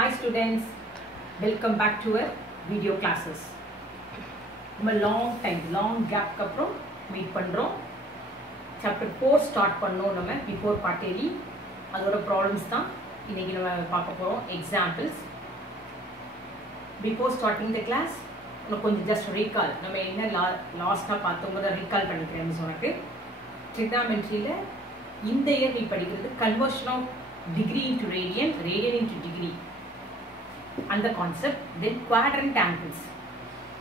Hi students, welcome back to our video classes. நம்ம long gap க்கு அப்புறம் meet பண்றோம். chapter 4 ஸ்டார்ட் பண்ணோம் நம்ம before quarterly. அதோட ப்ராப்ளம்ஸ் தான் இன்னைக்கு நம்ம பார்க்க போறோம். Examples. Before starting the class, நான் கொஞ்சம் just recall. நம்ம என்ன லாஸ்டா பார்த்தோம்ங்கறத recall பண்ணிக்கிறேன் மிஸ் உனக்கு. trigonometryல இந்த இயர் நீ படிக்கிறது conversion of degree into radian, radian into degree. And the concept, then quadrant angles.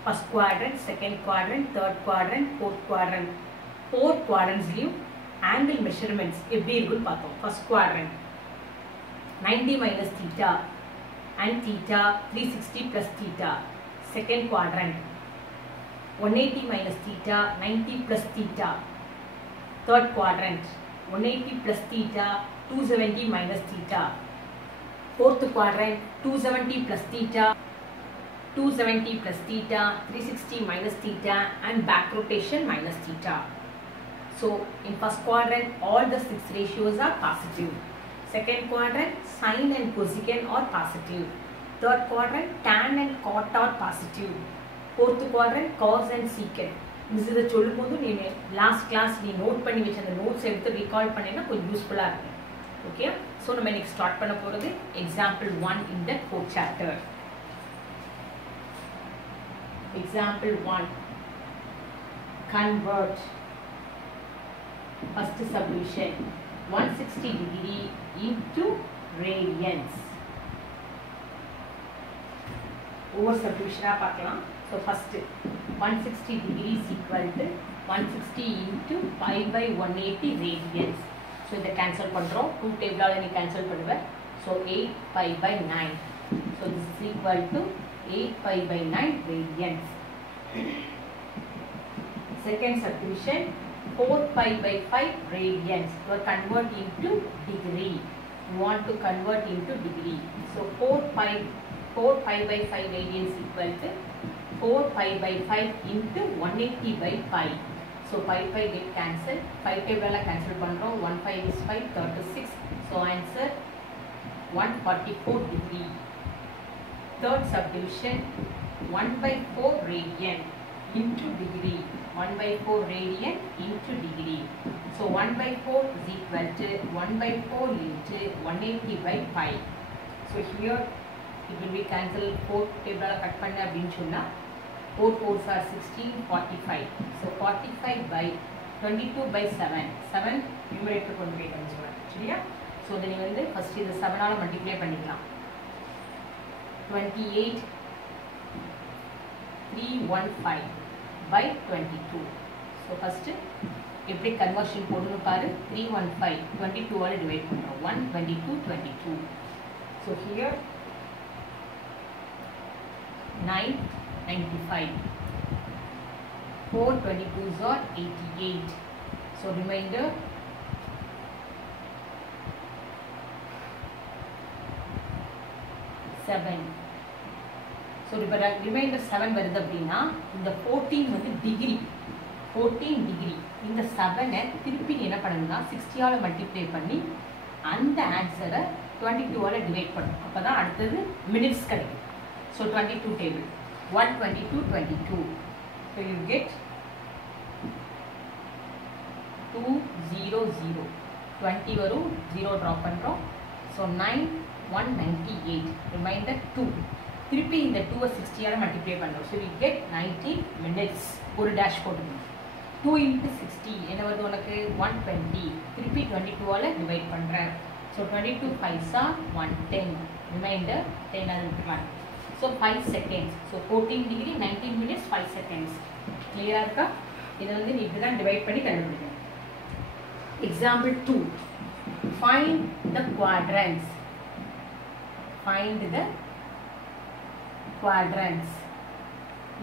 First quadrant, second quadrant, third quadrant, fourth quadrant. Four quadrants live angle measurements. எப்படி இருக்குன்னு பார்த்தோம். First quadrant 90 minus theta and theta 360 plus theta. Second quadrant 180 minus theta 90 plus theta. Third quadrant 180 plus theta 270 minus theta. Fourth quadrant 270 plus theta, 270 plus theta, 360 minus theta and back rotation minus theta. So in first quadrant all the 6 ratios are positive. Second quadrant sine and cosecant are positive. Third quadrant tan and cot are positive. Fourth quadrant cos and secant. This is the சொல்லும்போது நீ last class நீ note பண்ணி வச்ச அந்த notes எடுத்து recall பண்ணினா கொஞ்சம் யூஸ்ஃபுல்லா இருக்கும். Okay, so நம்ம next start பண்ண போறது example 1 in the fourth chapter. Example 1, convert first solution 160 degree into radians. Over solution பார்க்கலாம். So first 160 degree is equal to 160 into pi by 180 radians. So இதை cancel பண்றோம். 2 டேபிளால நீ cancel பண்ணுவ. So 8 pi by 9. So this is equal to 8 pi by 9 radians. Second subdivision 4 pi by 5 radians. So convert into degree. You want to convert into degree. So 4 pi by 5 radians equal to 4 pi by 5 into 180 by pi. So 5 get cancelled. 5 table cancel பண்றோம். 1 5 is 5, 36. So answer 144 degree. Third subdivision 1 by 4 radian into degree. 1 by 4 radian into degree. So 1 by 4 is equal to 1 by 4 into 180 by pi. So here it will be cancelled. 4 table cut பண்ண அப்படினு சொன்னா 4 4s are 16, 45. So 45 by 22 by 7. 7 numerator கொண்டு போய் கழிச்சுக்கலாம். சரியா? So then you வந்து first இது 7 ஆல multiply பண்ணிக்கலாம். 28 315 by 22. So first எப்படி கன்வர்ஷன் போடுன்னு பாரு. 315 22 ஆல டிவைட் பண்றோம். 1 22 22. So here 9 95. 4 22s are 88. So remainder 7. So remainder 7 வருது அப்படின்னா இந்த 14 வந்து டிகிரி. 14 டிகிரி. இந்த 7 திருப்பி என்ன பண்ணணும்னா 60 ஆல மல்டிப்ளை பண்ணி அந்த ஆன்சரை 22 ஆல டிவைட் பண்ணணும். அப்பதான் அடுத்தது மினிட்ஸ் கிடைக்கும். So 22 table 122 22. So you get 200. 20 வரும் 0 drop பண்றோம். So 9 198. Remainder 2. திருப்பி இந்த 2 60 ஆல மல்டிப்ளை பண்றோம். So we get 90 minutes. ஒரு டேஷ் போட்டுக்கணும். 2 into 60 என்ன வருது உனக்கு 120. திருப்பி 22 ஆல டிவைட் பண்றேன். So 22 5s are 110. Remainder 10 ஆல எடுத்துக்கலாம். So 5 seconds. So 14 degree 19 minutes 5 seconds. Clear இருக்கா? இதை வந்து நீ இப்படி தான் டிவைட் பண்ணி கண்டுபிடிக்கணும். Example 2. Find the quadrants. Find the quadrants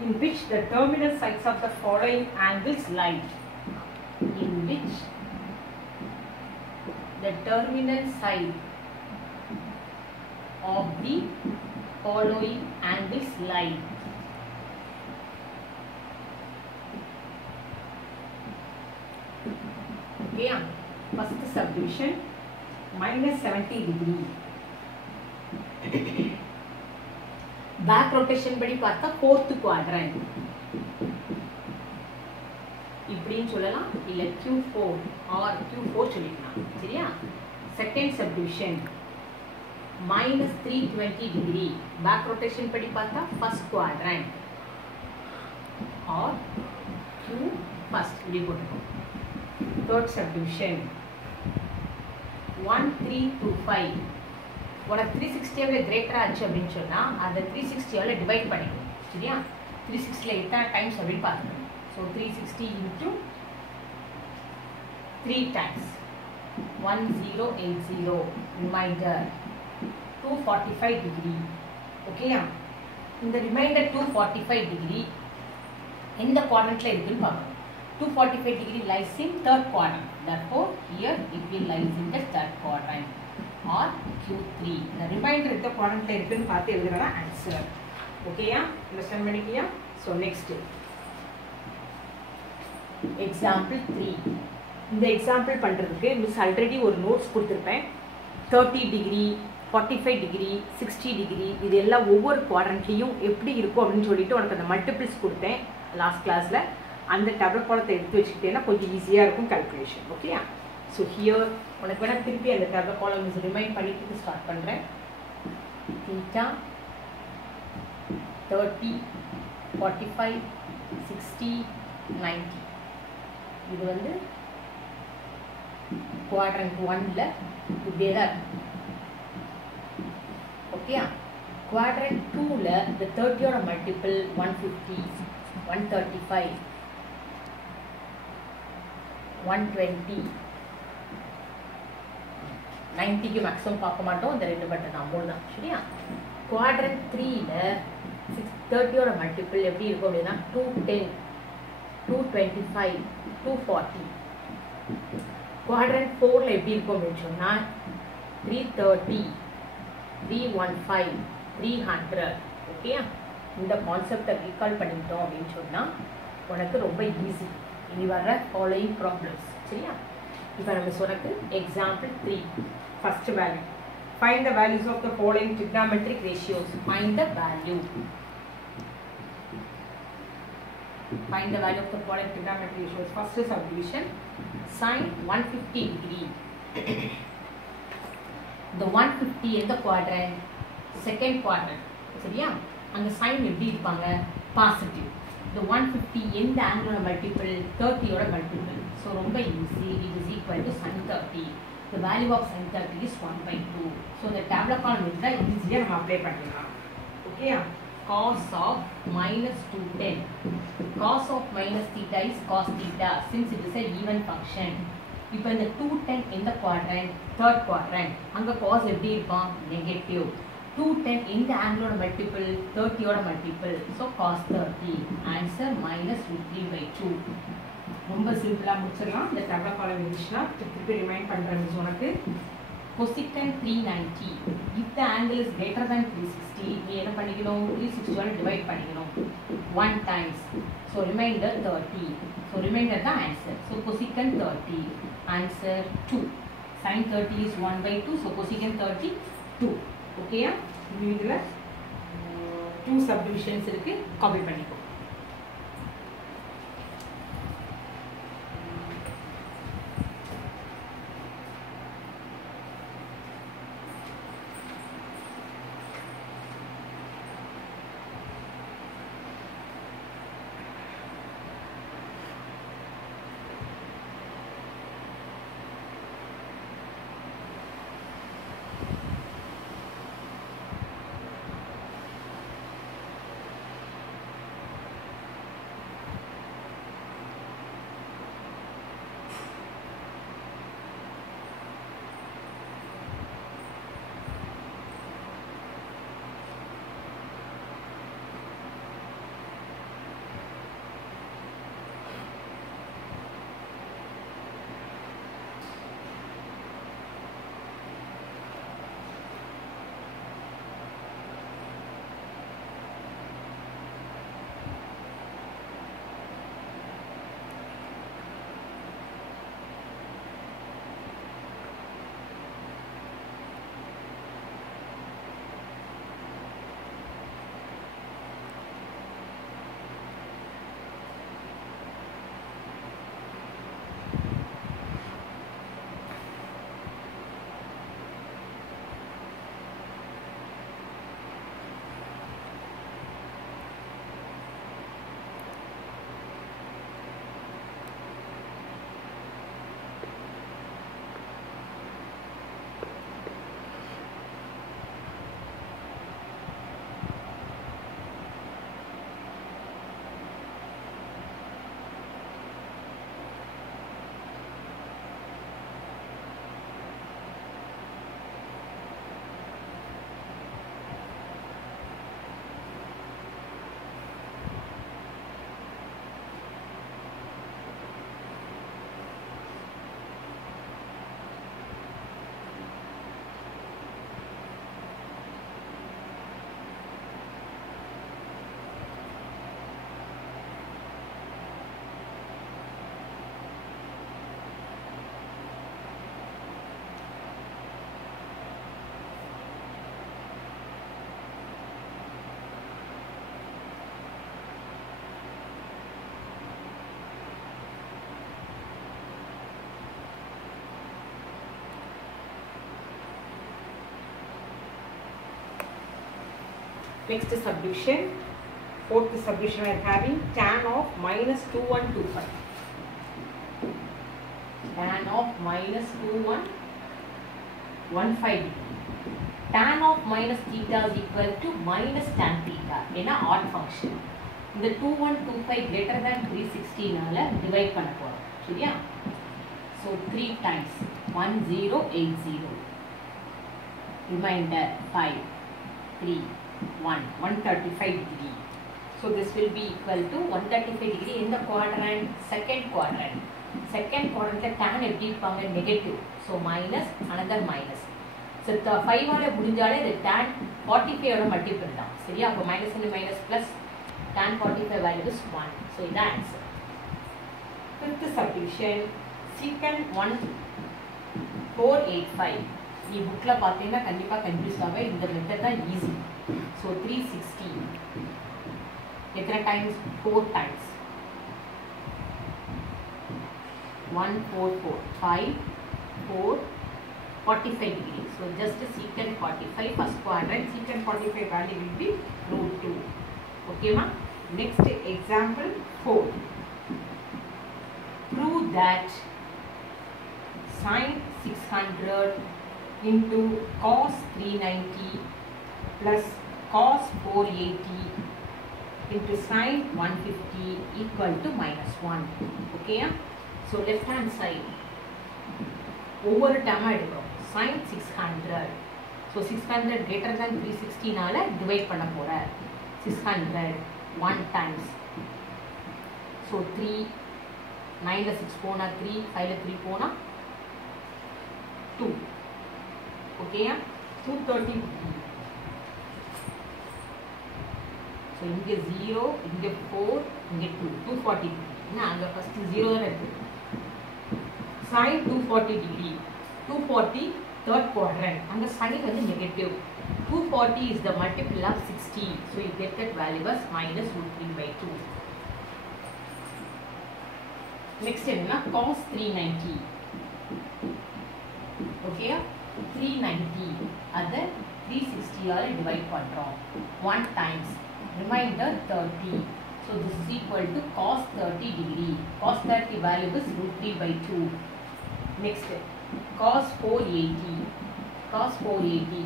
in which the terminal sides of the following angles lie. In which the terminal side of the following angles lie. Okay, first subdivision minus 70 degree. Back rotation படி பார்த்தா fourth quadrant இப்படின்னு சொல்லலாம், இல்ல Q4 R Q4 சொல்லிக்கலாம். சரியா? Second subdivision -320 degree back rotation படி பார்த்தா first quadrant or Q first இப்படி போட்டுக்கோ. தேர்ட் சப்டிவிஷன் 1325 உனக்கு 360 கிரேட்டரா ஆச்சு அப்படின்னு சொன்னா அந்த 360 டிவைட் பண்ணிக்கணும். சரியா? 360 எத்தனை டைம்ஸ் அப்படின்னு பார்க்கணும். So 360 into 3 times 1080 reminder 245 degree. ஓகேயா? இந்த ரிமைண்டர் 245 டிகிரி எந்த குவாட்ரண்ட்ல இருக்குன்னு பார்க்கணும். 245 degree lies in third quadrant. Therefore, here it will lies in the third quadrant or Q3. The remainder of the quadrant la irukku paathu eludrana answer. Okay ya? Understand panikliya? So next example 3. இந்த example பண்றதுக்கு miss already ஒரு notes கொடுத்திருப்பேன். 30 degree 45 degree 60 degree இது எல்லாம் ஒவ்வொரு குவாட்ரண்ட்லயும் எப்படி இருக்கும் அப்படின்னு சொல்லிட்டு உனக்கு அந்த மல்டிபிள்ஸ் கொடுத்தேன் லாஸ்ட் கிளாஸ்ல. அந்த டேப்லெட் காலத்தை எடுத்து வச்சுக்கிட்டேன்னா கொஞ்சம் ஈஸியாக இருக்கும் கால்குலேஷன். ஓகேயா? ஸோ ஹியர் உனக்கு வேணால் திருப்பி அந்த டேப்லெட் காலம் மிஸ் ரிமைண்ட் பண்ணிட்டு ஸ்டார்ட் பண்ணுறேன். தீட்டா 30 45 60 90 இது வந்து குவாட்ரண்ட் 1ல இப்படியே தான் இருக்கும். ஓகேயா? குவாட்ரண்ட் 2ல இந்த 30யோட மல்டிபிள் 150 135 120 90க்கு மேக்ஸிமம் பார்க்க மாட்டோம். இந்த ரெண்டு பட்டன் அமௌண்ட் தான். சரியா? குவாட்ரண்ட் 3ல 30யோட மல்டிபிள் எப்படி இருக்கும் அப்படின்னா 210 225 240. குவாட்ரண்ட் 4ல எப்படி இருக்கும் அப்படின்னு சொன்னா 330 315 300. ஓகேயா? இந்த கான்செப்டை ரீகால் பண்ணிட்டோம் அப்படின்னு சொன்னா உனக்கு ரொம்ப ஈஸி இனி வர்ற ஃபாலோயிங் ப்ராப்ளம்ஸ். சரியா? இப்போ நம்ம சொன்னது example 3 first value find the values of the following trigonometric ratios. Find the value of the following trigonometric ratios. First subdivision sin 150 degree. The 150 in the quadrant second quadrant. சரியா? அந்த sin எப்படி இருப்பாங்க? Positive. The 150 in the angular multiple 30 ஓட multiple. So ரொம்ப easy. It is equal to sin 30. The value of sin 30 is 1/2. So the tabular column இருந்தா ஈஸியா நம்ம apply பண்ணிடலாம். ஓகேயா? cos of minus 210. Cos of minus theta is cos theta since it is a even function. இப்போ இந்த 210 in the quadrant third quadrant அங்க cos எப்படி இருக்கும்? Negative. 210 in the angular multiple 30 ஓட multiple. So cos 30. Answer minus √3/2. ரொம்ப சிம்பிளா முடிச்சிடலாம். இந்த டேபிள் காலம் இருந்துச்சுன்னா திருப்பி ரிமைண்ட் பண்றேன் மிஸ் உனக்கு. cosecant 390. If the angle is greater than 360, நீ என்ன பண்ணிக்கணும்? 360 ஓட டிவைட் பண்ணிக்கணும் 1 times. So remainder 30. So remainder தான் answer. So cosecant 30. Answer 2. Sin 30 is 1/2. So cosecant 30 2. ஓகேயா? இதுல 2 சப்டிவிஷன்ஸ் இருக்கு. காப்பி பண்ணிக்கோ. Next subdivision, fourth subdivision we are having tan of minus 2125. Tan of minus 2115. Tan of minus theta is equal to minus tan theta. In a odd function. The 2125 greater than 360 நால divide பண்ண போறோம். சரியா? So 3 times 1080. Remainder 5, 3, 1, 135 degree. So this will be equal to 135 degree in the quadrant, second quadrant. Second quadrant tan எப்படி இருப்பாங்க negative. So minus, another minus. So 5 ஆல முடிஞ்சாலே இது tan 45 ஓட multiple தான். சரியா? அப்போ minus and minus plus tan 45 value is 1. So இது answer. Fifth subdivision, secant 1485. நீ bookல பார்த்தீங்கன்னா கண்டிப்பா கன்ஃபியூஸ் ஆவே. இந்த மெத்தட் தான் ஈஸி. So 360 எத்தனை times 4 times 144 5 4 45 degree. So just secant 45 first quadrant, secant 45 value will be root 2. Okay ma? Next example 4. Prove that sin 600 into cos 390 plus cos 480 into sin 150 equal to minus 1. Okay? So left hand side ஒவ்வொரு டேர்மா எடுக்கிறோம். sin 600. So 600 greater than 360 நால divide பண்ண போற 600 1 times. So 3 9 ல 6 போனா 3 5 ல 3 போனா 2. Okay? 230. So இங்க 0 இங்க 4 இங்க 2 240 என்ன அங்க ஃபர்ஸ்ட் 0 தான் இருக்கு. sin 240 degree 240 third quadrant அங்க sin வந்து negative 240 is the multiple of 60. So you get that value as minus root 3 by 2. Next என்ன cos 390. Okay? 390 அதை 360 ஆல டிவைட் பண்றோம் 1 times remainder 30. So this is equal to cos 30 degree. Cos 30 value is root 3 by 2. Next cos 480. Cos 480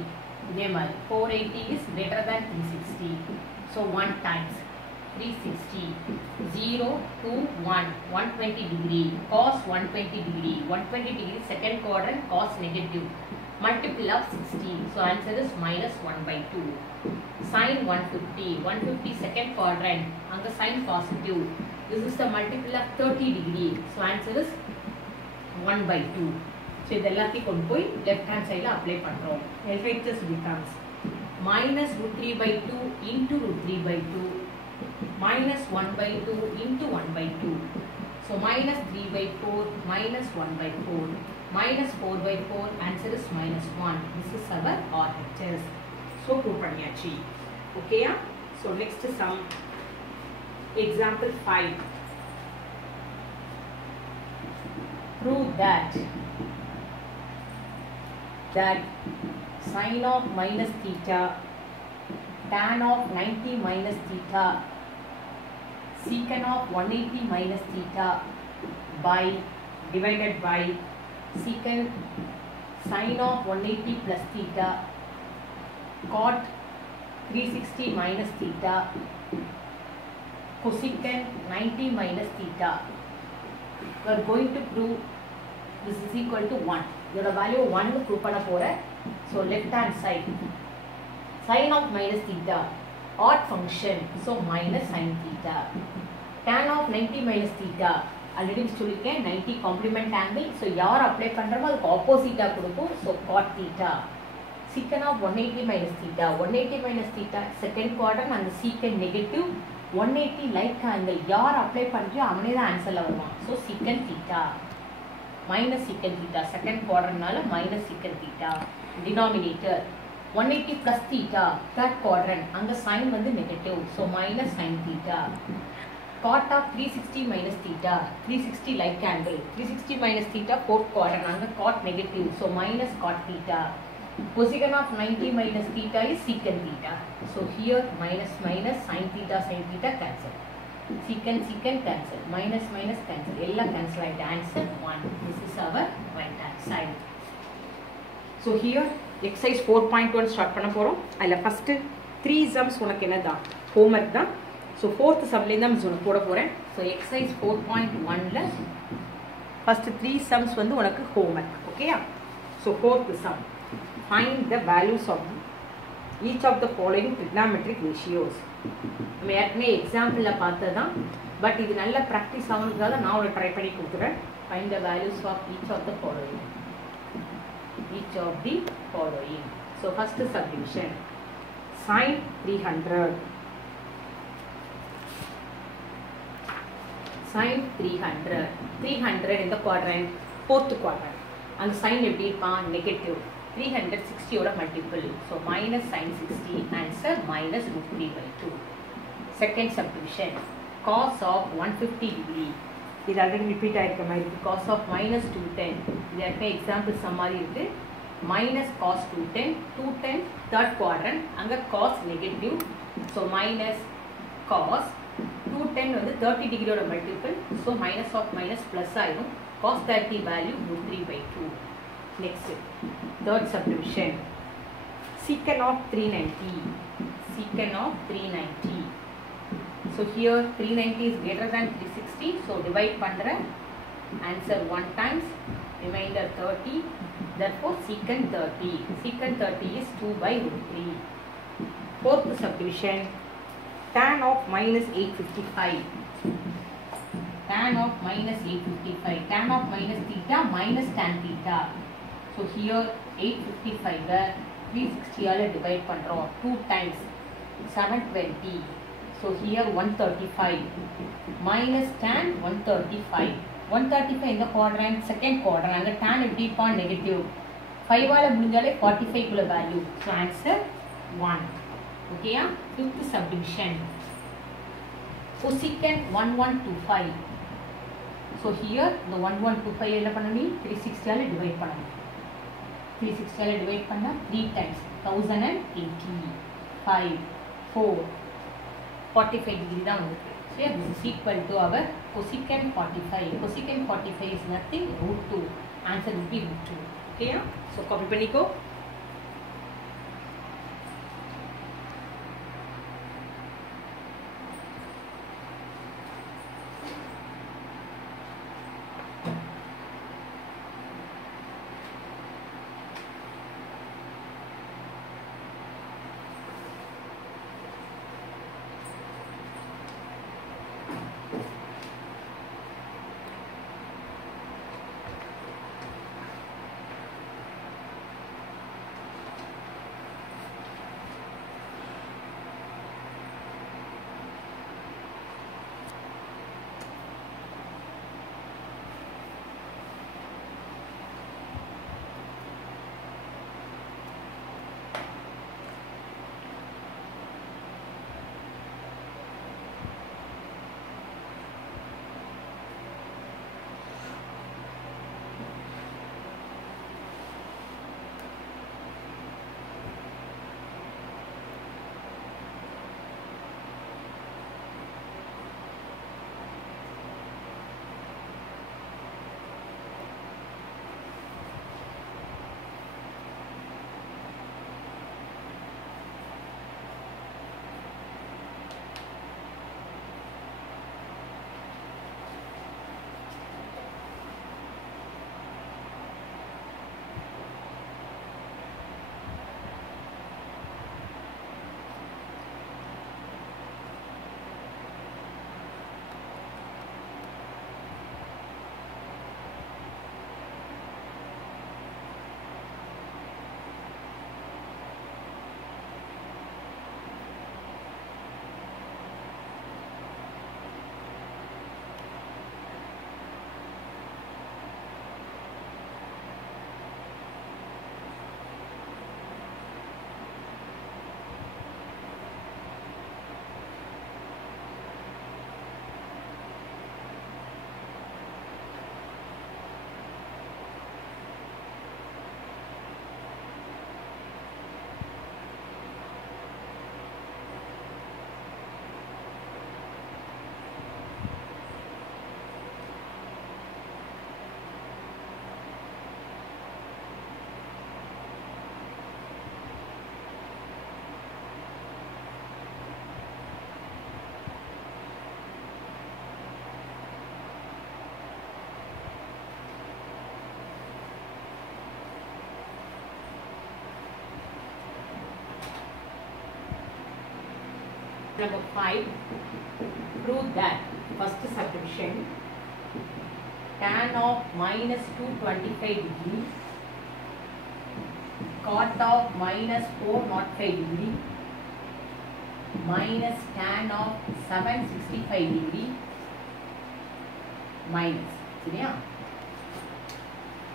இதே மாதிரி 480 is greater than 360. So 1 times 360 0 2 1 120 degree. Cos 120 degree. 120 degree second quadrant cos negative. Multiple of 60. So answer is minus 1 by 2. Sin 150. 150 second quadrant. And the sin positive. This is the multiple of 30 degree. So answer is 1 by 2. So this எல்லாத்தையும் கொண்டு போய் left hand side apply பண்றோம். LHS becomes minus root 3 by 2 into root 3 by 2 minus 1 by 2 into 1 by 2. So minus 3 by 4 minus 1 by 4 minus 4 by 4 answer is minus 1. This is our RHS. So prove பண்ணியாச்சு. Okay? So next sum. Example 5. Prove that sin of minus theta tan of 90 minus theta secant of 180 minus theta by divided by secant sin of 180 plus theta cot 360 minus theta cosecant 90 minus theta. We are going to prove this is equal to 1. Your value 1 to prove பண்ண போற. So left hand side sin of minus theta odd function, so minus sin theta. Tan of 90 minus theta already சொல்லிருக்கேன் 90 complement angle. So யார் apply பண்றோமோ அதுக்கு ஆப்போசிட்டா கொடுக்கும். So cot theta. Secant of 180 minus theta. 180 minus theta second quadrant and secant negative 180 like angle. யார் apply பண்றியோ அவனே தான் ஆன்சர்ல வருவான். So secant theta minus secant theta second quadrantனால minus secant theta. Denominator 180 plus theta third quadrant அங்க sin வந்து negative. So minus sin theta. Cot of 360 minus theta 360 like angle 360 minus theta fourth quadrant அங்க cot negative. So minus cot theta. Cosecant of 90 minus theta is secant theta. So here minus minus sin theta cancel. Secant cancel. Minus minus cancel. Ella cancel ஆயிட்டு. Answer 1. This is our right hand side. So here exercise 4.1 start பண்ண போறோம். அதுல first 3 sums உனக்கு என்னதான் homework தான். So fourth sumல தான் நான் போட போறேன். So exercise 4.1 ல first 3 sums வந்து உனக்கு homework. Okay? So fourth sum. Find the values of each of the following trigonometric ratios. நம்ம ஏற்கனவே எக்ஸாம்பிளில் பார்த்ததான், பட் இது நல்ல ப்ராக்டிஸ் ஆகணுக்காக நான் ஒரு ட்ரை பண்ணி கொடுக்குறேன். Find the values of each of the following. Each of the following. So first subdivision. Sin 300. Sin 300. 300 in the quadrant, fourth quadrant. And sin எப்படி இருப்பான்? Negative. 360 ஓட multiple. So minus sin 60. Answer minus root 3 by 2. Second subdivision. Cos of 150 degree. இது already repeat ஆயிருக்க மாதிரி இருக்கு. Cos of minus 210. இது ஏற்கனவே example சம்மாதிரி இருக்கு. Minus cos 210. 210 third quadrant. அங்க cos negative. So minus cos 210 வந்து 30 degree ஓட multiple. So minus of minus plus ஆயிரும். Cos 30 value root 3 by 2. Next, third subdivision. Secant of 390. Secant of 390. So here 390 is greater than 360. So divide pandra. Answer 1 times. Remainder 30. Therefore secant 30. Secant 30 is 2 by root 3. Fourth subdivision. Tan of minus 855. Tan of minus 855. Tan of minus theta minus tan theta. So here 855 360 ஆல divide பண்றோம் 2 times 720. So here 135 minus tan 135. 135 இந்த quadrant, second quadrant. அங்க tan எப்படி இருப்பான்? Negative. 5 ஆல முடிஞ்சாலே 45 குள்ள value. So answer 1. Okay? Fifth subdivision. Cosecant 1125. So here the 1125 என்ன பண்ணணும்? 360 ஆல divide பண்ணணும். 360 ஆல divide பண்ணா 3 times 1080. 5 4 45 degree தான் வந்துருக்கு. So this is equal to our cosecant 45. Cosecant 45 is nothing root 2. Answer will be root 2. Okay? So copy பண்ணிக்கோ. Number 5, prove that first subdivision tan of minus 225 degree cot of minus 405 degree minus tan of 765 degree minus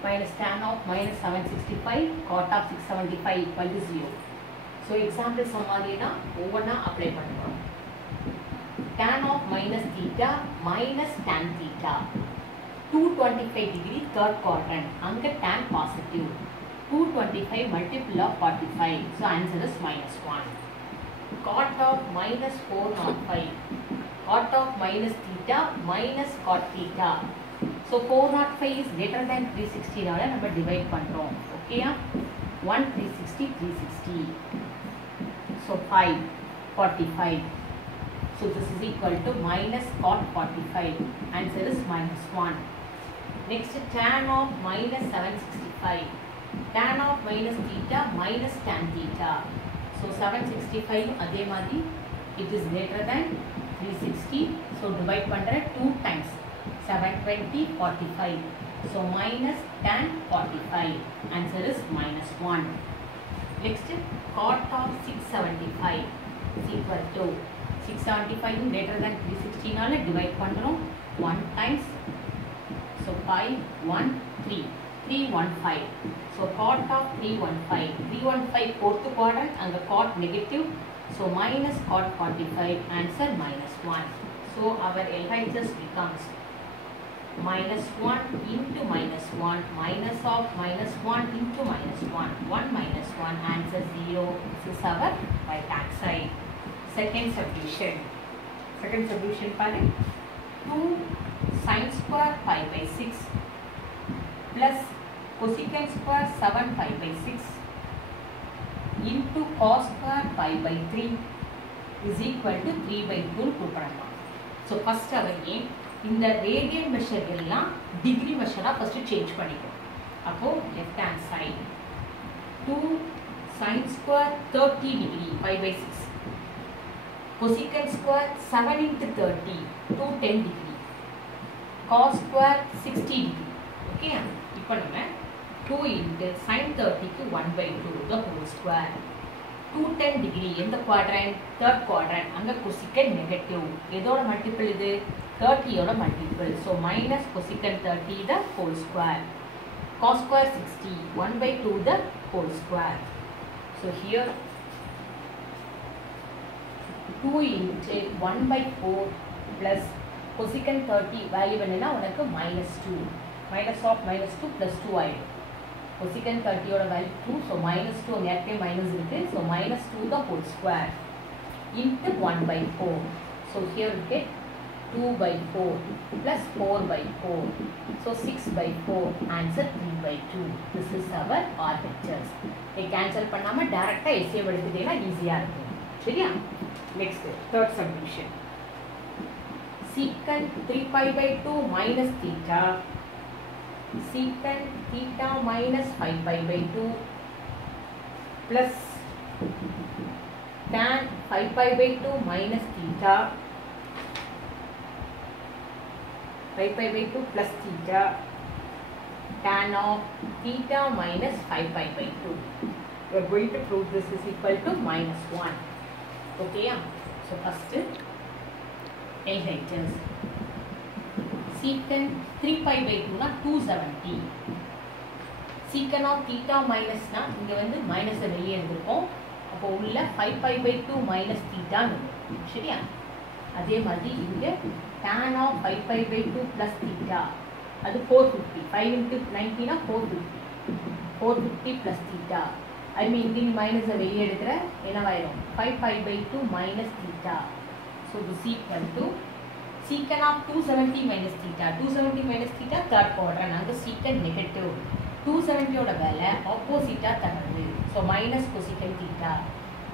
minus tan of minus 765 cot of 675 equal to 0. So example சமாதினா ஒவ்வொன்றா apply பண்ணுறோம். Tan of minus theta minus tan theta 225 degree third quadrant அங்கே tan positive 225 multiple of 45, so answer is minus 1. Cot of minus 405 cot of minus theta minus cot theta, so 405 is greater than 360 நால நம்ம divide பண்றோம். ஓகேயா? 1 360 360, so 5 45, so this is equal to minus cot 45, answer is minus 1. Next, tan of minus 765 tan of minus theta minus tan theta, so 765 அதே மாதிரி it is greater than 360, so divide பண்ற 2 times 720 45, so minus tan 45, answer is minus 1. Next, cot of 675 is equal to 675 greater than 360 நால divide பண்றோம் 1 times, so 5 1 3 315, so cot of 315 fourth quadrant and the cot negative, so minus cot 45, answer minus 1. So our LHS becomes minus 1 into minus 1 minus of minus 1 into minus 1 1 minus 1, answer 0. This is our right hand side. Second subdivision பாரு 2 sin square pi by 6 plus cosecant square 7 pi by 6 into cos square pi by 3 is equal to 3 by 2 கூட்டலாம். So first அவரே இந்த radian measure எல்லாம் degree measure first change பண்ணிக்கணும். அப்போ left hand side 2 sin square 30 degree pi by 6 cosecant square 7 into 30 210 degree cos square 60 degree. Okay, இப்போ நம்ம 2 into sin 30 க்கு 1 by 2 the whole square 210 degree in the quadrant third quadrant அங்க cosecant negative எதோட multiple இது 30 யோட multiple, so minus cosecant 30 the whole square cos square 60 1 by 2 the whole square. So here 2 into 1 by 4 plus cosecant 30 value என்னன்னா உனக்கு minus 2 minus of minus 2 plus 2 ஆயிடும். cosecant 30 யோட value 2, so minus 2 நேரத்தை minus இருக்கு, so minus 2 the whole square into 1 by 4, so here we get 2 by 4 plus 4 by 4, so 6 by 4, answer 3 by 2. This is our RHS. இதை cancel பண்ணாம டைரக்டா LCM எடுத்துட்டீங்கன்னா ஈஸியா இருக்கும். சரியா? Next, third subdivision. Secant 3 pi by 2 minus theta secant theta minus 5 pi by 2 plus tan 5 pi by 2 minus theta 5 pi by 2 plus theta tan of theta minus 5 pi by 2. We are going to prove this is equal to minus 1. Okay, yeah? So first LHS secant 3 pi by 2 na 270, secant of theta minus na இங்க வந்து minus வெளியே எடுத்துப்போம், அப்போ உள்ள 5 pi by 2 minus theta வரும். சரியா? அதே மாதிரி இங்க tan of 5 pi by 2 plus theta அது 450, 5 into 90 na 450 plus theta, I mean இங்க minus வெளியே எடுக்கிற என்னவாயிரும் 5 pi by 2 minus theta, so this is equal to secant of 270 minus theta 270 minus theta third quadrant அங்க secant negative 270 ஓட வேலை opposite தருது, so minus cosecant theta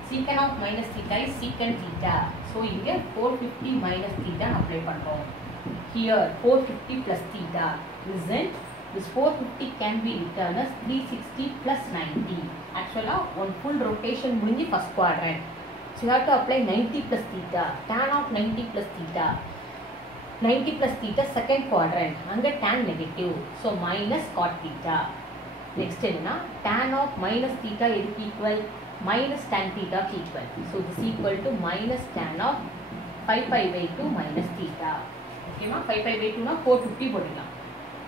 secant of minus theta is secant theta, so இங்க 450 minus theta apply பண்றோம். Here 450 plus theta, listen, this 450 can be written as 360 plus 90. Actually one full rotation முடிஞ்சு first quadrant, So you have to apply 90 plus theta. Tan of 90 plus theta. 90 plus theta second quadrant. Anga tan negative. So minus cot theta. Next enna tan of minus theta is equal minus tan theta equal. So this is equal to minus tan of 5 pi by 2 minus theta. Okay ma, 5 pi by 2 na 450 போடலாம்.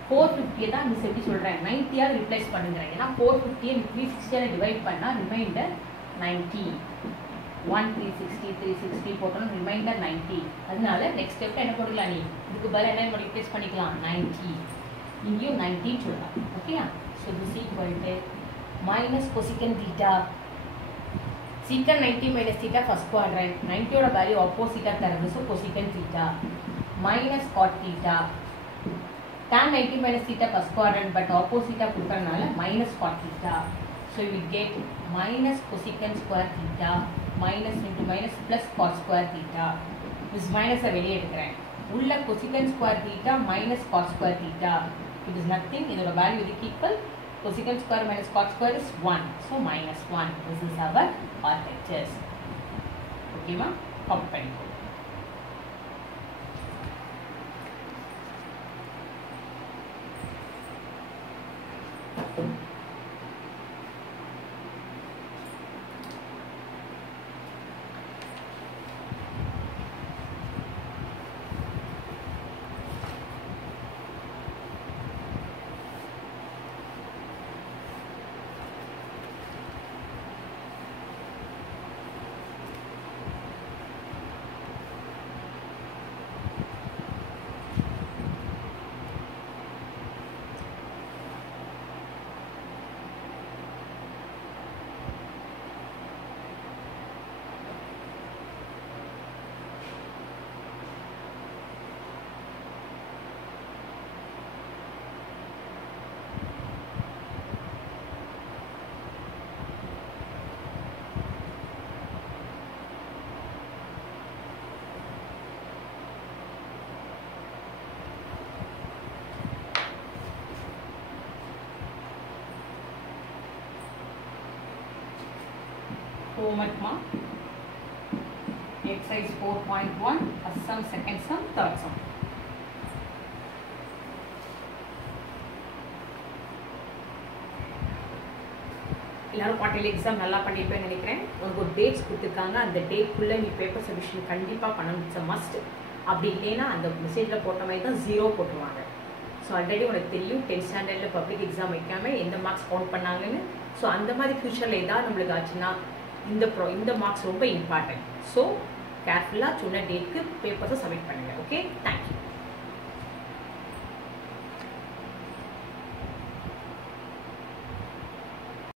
450 தான் miss எப்படி சொல்றேன் 90 ஆ replace பண்ணுங்கறேன். ஏனா 450 ஐ 360 ஆல divide பண்ணா reminder 90. 360 போட்டோம் reminder 90. அதனால next step என்ன போடலாம் நீ? இதுக்கு பதிலா என்ன ரிப்ளேஸ் பண்ணிக்கலாம் 90. இங்கேயும் 90 சொல்லலாம். ஓகேயா? So this is equal to minus cosecant theta. Secant 90 minus theta first quadrant. 90 ஓட வேல்யூ ஆப்போசிட்டா தருது. So cosecant theta minus cot theta. Tan 90 minus theta first quadrant but opposite கொடுக்கறனால minus cot theta. So we get minus cosecant square theta minus into minus plus cot square theta. This minus வெளியே எடுக்கிறேன். உள்ள cosecant square theta minus cot square theta. It is nothing. இதோட value இதுக்கு equal. Cosecant square minus cot square is 1. So minus 1. This is our RHS. Okay ma? Copy பண்ணிக்கோ. Homework ma exercise 4.1 first sum, second sum, third sum. எல்லாரும் quarterly exam நல்லா பண்ணிருப்பேன்னு நினைக்கிறேன். உனக்கு ஒரு dates கொடுத்துருக்காங்க. அந்த டேட்குள்ளே நீ பேப்பர் சப்மிஷன் கண்டிப்பாக பண்ணணும். It's a must. அப்படி இல்லைன்னா அந்த மெசேஜில் போட்ட மாதிரி தான் 0 போட்டுருவாங்க. ஸோ ஆல்ரெடி உனக்கு தெரியும் 10th ஸ்டாண்டர்டில் பப்ளிக் எக்ஸாம் வைக்காமல் எந்த மார்க்ஸ் கவுண்ட் பண்ணாங்கன்னு. ஸோ அந்த மாதிரி ஃபியூச்சரில் ஏதாவது நம்மளுக்கு ஆச்சுன்னா இந்த மார்க்ஸ் ரொம்ப இம்பார்ட்டன்ட். ஸோ கேர்ஃபுல்லாக சொன்ன டேட்க்கு பேப்பர்ஸை சப்மிட் பண்ணுங்கள். Okay, thank you.